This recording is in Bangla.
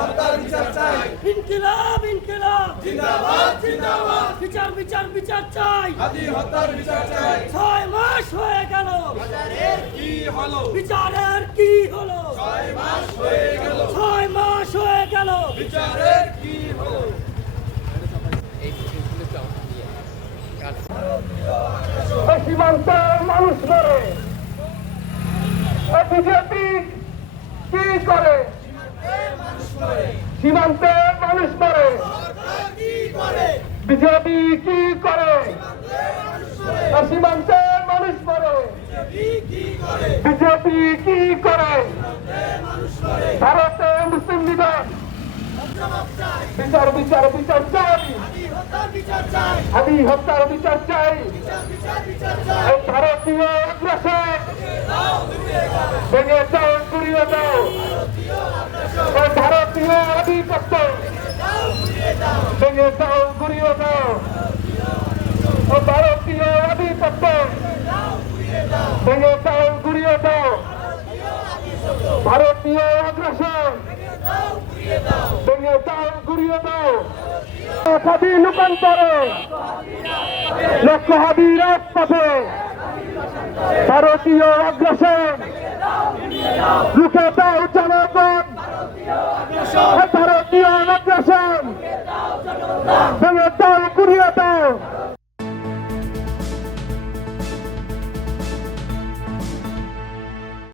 হত্যার বিচার চাই। ইনকিলাব ইনকিলাব জিন্দাবাদ জিন্দাবাদ। বিচার বিচার বিচার চাই। হাদি হত্যার বিচার চাই। 6 মাস হয়ে গেল বিচারের কি হলো? বিচারের কি হলো? 6 মাস হয়ে গেল। 6 মাস হয়ে গেল বিচারের কি হলো? সীমান্তের মানুষ মরে, বিজেপি কি করে? সীমান্তের মানুষ মরে, বিজেপি কি করে? সীমান্তের মানুষ মরে, বিজেপি কি করে? ভারতে মুসলিম লীগের বিচার বিচার বিচার চাই। হাদি হত্যার বিচার চাই। এই ভারতীয় আগ্রাসন ভেঙে দাও, গুড়িয়ে দাও। এই ভারতীয় আধিপত্য ভেঙে দাও, গুড়িয়ে দাও। ও ভারতীয় আধিপত্য ভেঙে দাও, গুড়িয়ে দাও। ভারতীয় আগ্রাসন ভেঙে দাও, গুড়িয়ে দাও। হাদি লুকান্তরে, লক্ষ্য হাদি রাজপথে। ভারতীয় আগ্রাসন রুখে দাও জনগণ। ভারতীয় আগ্রাসন